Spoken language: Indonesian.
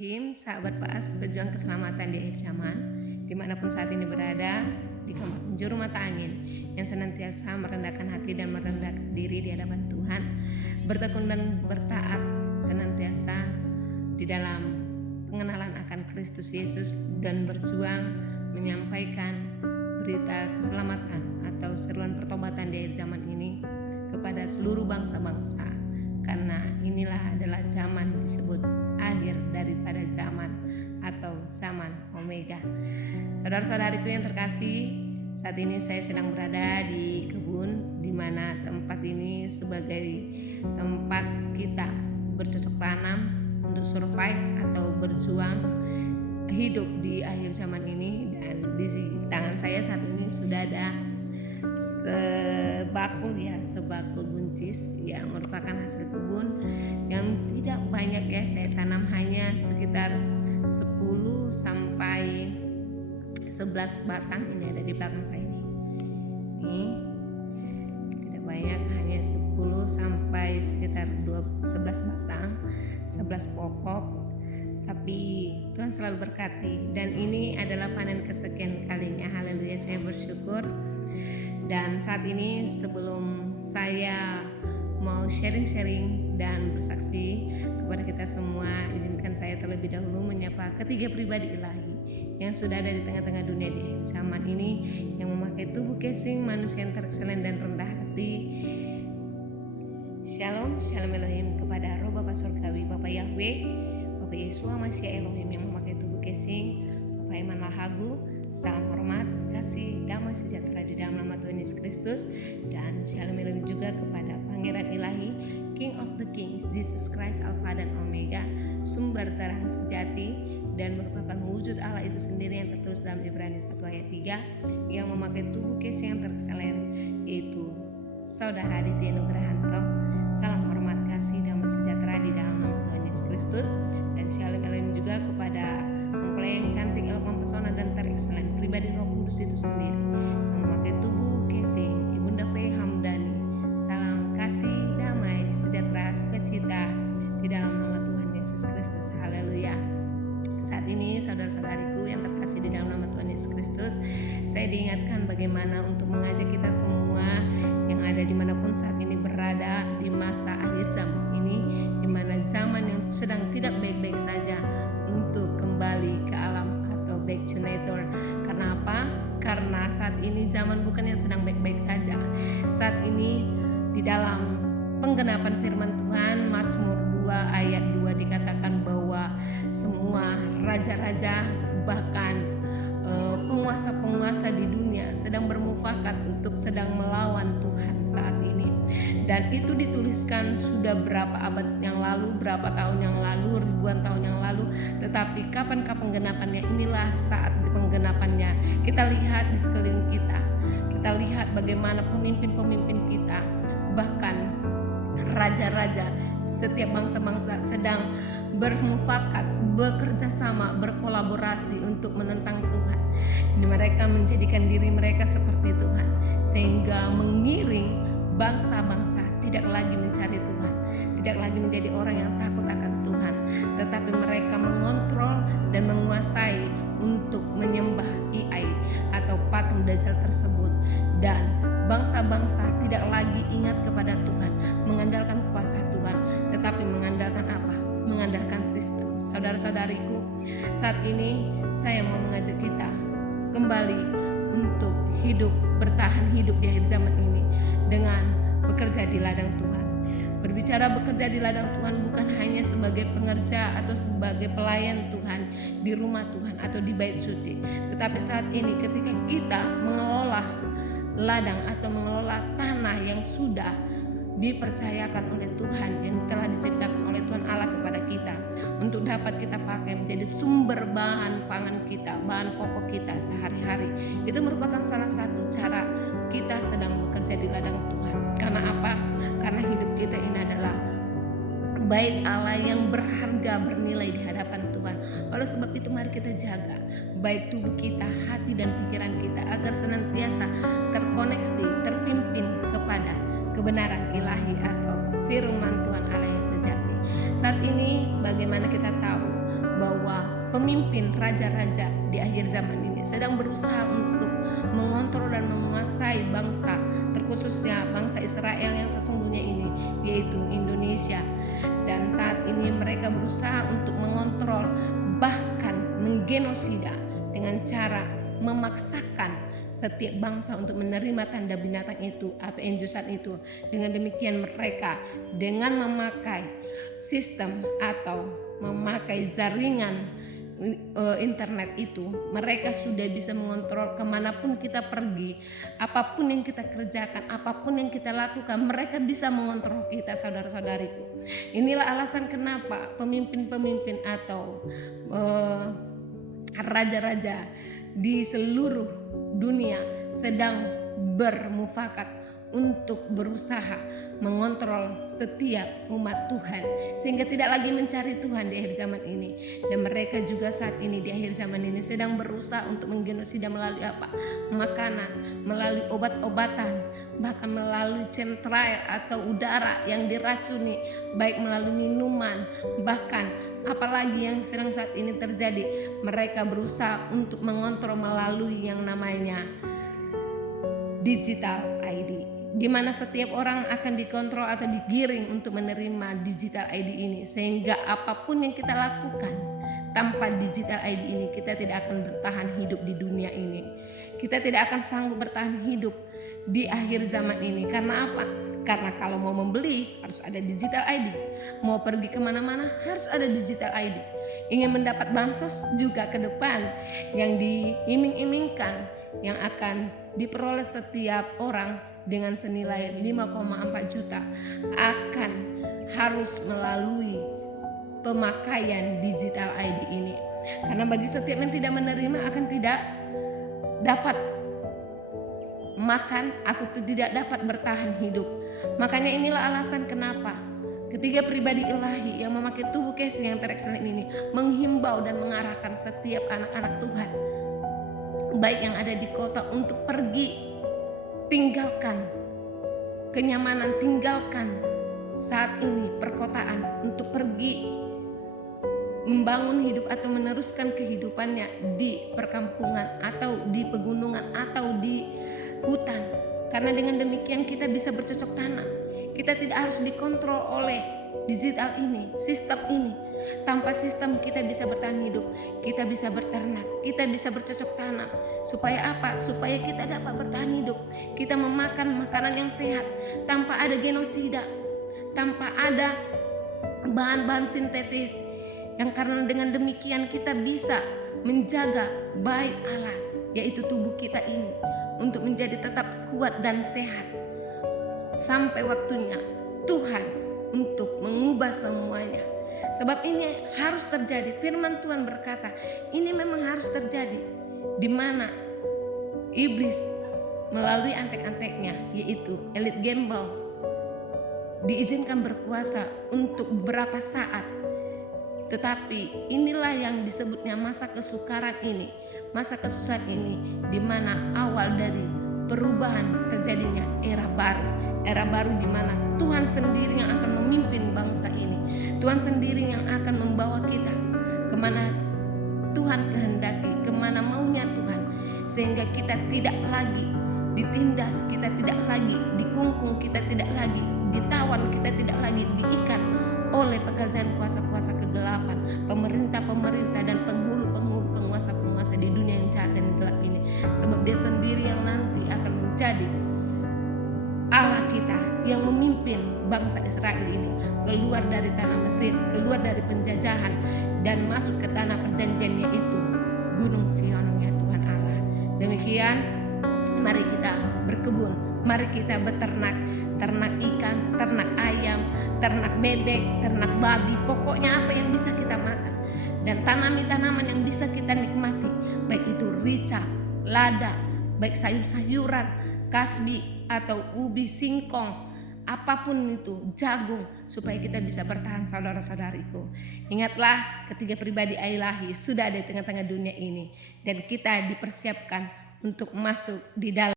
Sahabat Paas, pejuang keselamatan di akhir zaman, dimanapun saat ini berada, di kamar penjuru mata angin, yang senantiasa merendahkan hati dan merendahkan diri di hadapan Tuhan, bertekun dan bertaat senantiasa di dalam pengenalan akan Kristus Yesus dan berjuang menyampaikan berita keselamatan atau seruan pertobatan di akhir zaman ini kepada seluruh bangsa-bangsa, karena inilah adalah zaman disebut akhir daripada zaman atau zaman Omega. Saudara-saudariku yang terkasih, saat ini saya sedang berada di kebun, di mana tempat ini sebagai tempat kita bercocok tanam untuk survive atau berjuang hidup di akhir zaman ini. Dan di tangan saya saat ini sudah ada sebakul buncis yang merupakan hasil kebun yang tidak banyak ya, saya tanam hanya sekitar 10 sampai 11 batang. Ini ada di belakang saya ini tidak banyak, hanya 10 sampai sekitar 11 batang, 11 pokok, tapi Tuhan selalu berkati. Dan ini adalah panen kesekian kalinya. Haleluya, saya bersyukur. Dan saat ini sebelum saya mau sharing dan bersaksi kepada kita semua, izinkan saya terlebih dahulu menyapa ketiga pribadi ilahi yang sudah ada di tengah-tengah dunia di zaman ini, yang memakai tubuh casing manusia yang terekselen dan rendah hati. Shalom, shalom Elohim kepada Roh Bapa Surgawi, Bapa Yahweh, Bapa Yesua Masya Elohim yang memakai tubuh casing, Bapa Iman Lahagu. Salam hormat, kasih, damai sejahtera di dalam nama Tuhan Yesus Kristus. Dan shalom Elohim juga kepada Pangeran Ilahi, King of the Kings, Jesus Christ, Alpha dan Omega, sumber terang sejati dan merupakan wujud Allah itu sendiri yang tertulis dalam Ibrani 1 ayat 3, yang memakai tubuh casing yang terekselen, yaitu Saudara Aditya Nugrahanto. Salam hormat, kasih, damai sejahtera di dalam nama Tuhan Yesus Kristus. Dan shalom Elohim juga kepada mempelai yang cantik, elok, mempesona dan terekselen, pribadi Roh Kudus itu sendiri yang memakai tubuh casing, Ibunda Faye Hamdani. Salam kasih, damai sejahtera, sukacita di dalam nama Tuhan Yesus Kristus. Haleluya. Saat ini saudara-saudariku yang terkasih di dalam nama Tuhan Yesus Kristus, saya diingatkan bagaimana untuk mengajak kita semua yang ada dimanapun saat ini berada di masa akhir zaman ini, di mana zaman yang sedang tidak baik-baik saja, untuk kembali ke alam atau back to nature. Karena apa? Karena saat ini zaman bukan yang sedang baik-baik saja. Saat ini di dalam penggenapan firman Tuhan, Mazmur 2 ayat 2 dikatakan bahwa semua raja-raja, bahkan penguasa-penguasa di dunia sedang bermufakat untuk sedang melawan Tuhan saat ini. Dan itu dituliskan sudah berapa abad yang lalu, berapa tahun yang lalu, ribuan tahun yang lalu. Tetapi kapankah penggenapannya? Inilah saat penggenapannya. Kita lihat di sekeliling kita, kita lihat bagaimana pemimpin-pemimpin kita, bahkan raja-raja setiap bangsa-bangsa sedang bermufakat, bekerja sama, berkolaborasi untuk menentang Tuhan. Mereka menjadikan diri mereka seperti Tuhan, sehingga mengiring bangsa-bangsa tidak lagi mencari Tuhan, tidak lagi menjadi orang yang takut akan Tuhan, tetapi mereka mengontrol dan menguasai untuk menyembah AI atau patung Dajjal tersebut. Dan bangsa-bangsa tidak lagi ingat kepada Tuhan, mengandalkan kuasa Tuhan, tetapi mengandalkan apa? Mengandalkan sistem. Saudara-saudariku, saat ini saya mau mengajak kita kembali untuk hidup, bertahan hidup di akhir zaman ini dengan bekerja di ladang Tuhan. Berbicara bekerja di ladang Tuhan bukan hanya sebagai pengerja atau sebagai pelayan Tuhan di rumah Tuhan atau di bait suci, tetapi saat ini ketika kita mengelola ladang atau mengelola tanah yang sudah dipercayakan oleh Tuhan, yang telah diciptakan oleh Tuhan Allah kepada kita untuk dapat kita pakai menjadi sumber bahan pangan kita, bahan pokok kita sehari-hari. Itu merupakan salah satu cara kita sedang bekerja di ladang Tuhan. Karena apa? Karena hidup kita ini adalah baik Allah yang berharga, bernilai di hadapan Tuhan. Oleh sebab itu mari kita jaga baik tubuh kita, hati dan pikiran kita agar senantiasa terkoneksi, terpimpin kepada kebenaran ilahi atau firman Tuhan Allah yang sejati. Saat ini bagaimana kita tahu bahwa pemimpin raja-raja di akhir zaman ini sedang berusaha untuk mengontrol dan menguasai bangsa, terkhususnya bangsa Israel yang sesungguhnya ini, yaitu Indonesia. Dan saat ini mereka berusaha untuk mengontrol, bahkan menggenosida dengan cara memaksakan setiap bangsa untuk menerima tanda binatang itu atau enjusan itu. Dengan demikian mereka dengan memakai sistem atau memakai jaringan internet itu, mereka sudah bisa mengontrol kemanapun kita pergi, apapun yang kita kerjakan, apapun yang kita lakukan, mereka bisa mengontrol kita, saudara-saudariku. Inilah alasan kenapa pemimpin-pemimpin atau raja-raja di seluruh dunia sedang bermufakat untuk berusaha mengontrol setiap umat Tuhan, sehingga tidak lagi mencari Tuhan di akhir zaman ini. Dan mereka juga saat ini di akhir zaman ini sedang berusaha untuk menggenosida melalui apa? Makanan, melalui obat-obatan, bahkan melalui chemtrail atau udara yang diracuni, baik melalui minuman, bahkan apalagi yang sedang saat ini terjadi, mereka berusaha untuk mengontrol melalui yang namanya digital ID, di mana setiap orang akan dikontrol atau digiring untuk menerima digital ID ini, sehingga apapun yang kita lakukan tanpa digital ID ini, kita tidak akan bertahan hidup di dunia ini. Kita tidak akan sanggup bertahan hidup di akhir zaman ini. Karena apa? Karena kalau mau membeli harus ada digital ID, mau pergi kemana-mana harus ada digital ID. Ingin mendapat bansos juga ke depan yang diiming-imingkan, yang akan diperoleh setiap orang dengan senilai 5,4 juta akan harus melalui pemakaian digital ID ini. Karena bagi setiap yang tidak menerima akan tidak dapat makan, aku tidak dapat bertahan hidup. Makanya inilah alasan kenapa ketiga pribadi ilahi yang memakai tubuh Casey yang terexcellent ini menghimbau dan mengarahkan setiap anak-anak Tuhan, baik yang ada di kota, untuk pergi, tinggalkan kenyamanan, tinggalkan saat ini perkotaan, untuk pergi membangun hidup atau meneruskan kehidupannya di perkampungan atau di pegunungan atau di hutan. Karena dengan demikian kita bisa bercocok tanam. Kita tidak harus dikontrol oleh digital ini, sistem ini. Tanpa sistem kita bisa bertahan hidup, kita bisa berternak, kita bisa bercocok tanam. Supaya apa? Supaya kita dapat bertahan hidup. Kita memakan makanan yang sehat tanpa ada genosida, tanpa ada bahan-bahan sintetis. Yang karena dengan demikian kita bisa menjaga baik Allah, yaitu tubuh kita ini, untuk menjadi tetap kuat dan sehat sampai waktunya Tuhan untuk mengubah semuanya. Sebab ini harus terjadi. Firman Tuhan berkata, ini memang harus terjadi, di mana iblis melalui antek-anteknya, yaitu elit gembel, diizinkan berkuasa untuk beberapa saat. Tetapi inilah yang disebutnya masa kesukaran ini, masa kesusahan ini, di mana awal dari perubahan terjadinya era baru di mana Tuhan sendiri yang akan memimpin bangsa ini. Tuhan sendiri yang akan membawa kita kemana Tuhan kehendaki, kemana maunya Tuhan, sehingga kita tidak lagi ditindas, kita tidak lagi dikungkung, kita tidak lagi ditawan, kita tidak lagi diikat oleh pekerjaan kuasa-kuasa kegelapan, pemerintah-pemerintah dan penghulu-penghulu, penguasa-penguasa di dunia yang jahat dan gelap ini. Sebab dia sendiri yang nanti akan menjadi Allah kita yang memimpin bangsa Israel ini keluar dari tanah Mesir, keluar dari penjajahan dan masuk ke tanah perjanjiannya, itu Gunung Sionnya Tuhan Allah. Demikian, mari kita berkebun, mari kita beternak, ternak ikan, ternak ayam, ternak bebek, ternak babi, pokoknya apa yang bisa kita makan, dan tanami tanaman yang bisa kita nikmati, baik itu rica, lada, baik sayur-sayuran, kasbi atau ubi, singkong, apapun itu, jagung, supaya kita bisa bertahan, saudara-saudariku. Ingatlah, ketiga pribadi ilahi sudah ada di tengah-tengah dunia ini, dan kita dipersiapkan untuk masuk di dalam